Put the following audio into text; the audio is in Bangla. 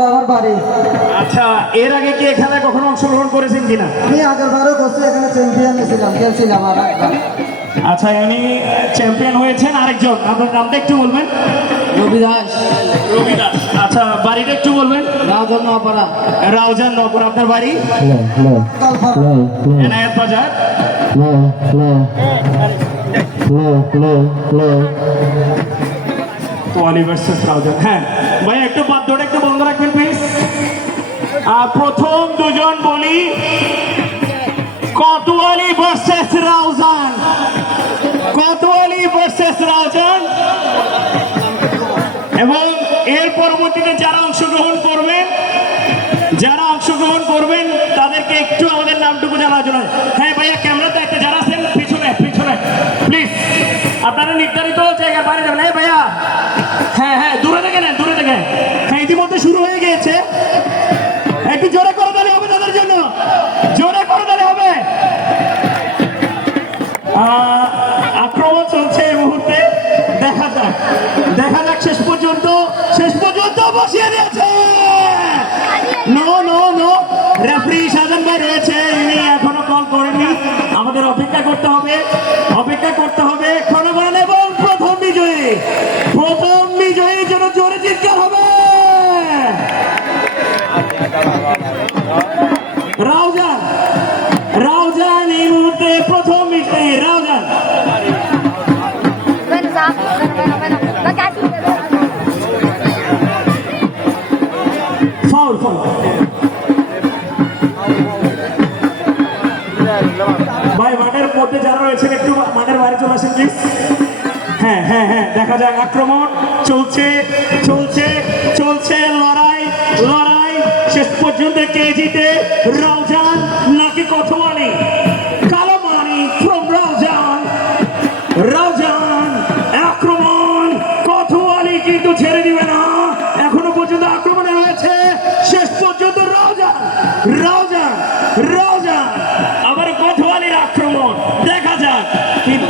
নপাড়া আমার বাড়ি। আচ্ছা এর আগে কি এখানে কখনো অংশগ্রহণ করেছেন কিনা? আমি আগের বারও করছি এখানে চ্যাম্পিয়ন ছিলাম খেলছিলাম আর আচ্ছা ইনি চ্যাম্পিয়ন হয়েছেন আরেকজন। আপনার নামটা একটু বলবেন? রবি দাস রবি দাস আচ্ছা বাড়িটা একটু বলবেন? রাজন নপাড়া রাউজান নগর আপনার বাড়ি? এনায়েত বাজার? রাউজান। হ্যাঁ ভাই একটু বাদ্যটা একটু বন্ধ রাখবেন। প্রথম দুজন বলি কতোয়ালি ভার্সেস রাউজান। কতোয়ালি ভার্সেস রাউজান। এবং এর পরবর্তীতে যারা অংশগ্রহণ করবেন, যারা অংশগ্রহণ করবেন, তাদেরকে একটু আমাদের নামটুকু জানার জন্য। হ্যাঁ ভাইয়া ক্যামেরাতে একটা যারা আছেন, পিছনে পিছনে প্লিজ আপনারা নির্ধারিত জায়গার বাইরে যাবেন। হ্যাঁ ভাইয়া। রেফারি সাজান ভাই রয়েছে ইনি এখনও কল করেনি। আমাদের অপেক্ষা করতে হবে, অপেক্ষা করতে হবে। বলেন এবং প্রথম বিজয়ী, প্রথম বিজয়ীর জন্য জোরে চিৎকার হবে। রাউজান রাউজান এই মুহূর্তে প্রথম বিজয়ী, রাউজান. ফাউল ফাউল ভাই, মাঠের মধ্যে যারা রয়েছেন, একটু মাঠের বাইরে চলে আসেন প্লিজ হ্যাঁ হ্যাঁ হ্যাঁ দেখা যাক, আক্রমণ। চলছে চলছে চলছে, লড়াই লড়াই। শেষ পর্যন্ত কে জিতে রাউজান, নাকি কঠোয়ালি? কালো মানি ফ্রম রাউজান। রাউজান, আক্রমণ। কঠোয়ালি কিন্তু ছেড়ে দিবে না। এখনও পর্যন্ত আক্রমণে রয়েছে। শেষ পর্যন্ত রাউজান রাউজান রাউজান আবার কঠোয়ালির আক্রমণ দেখা যাক কিন্তু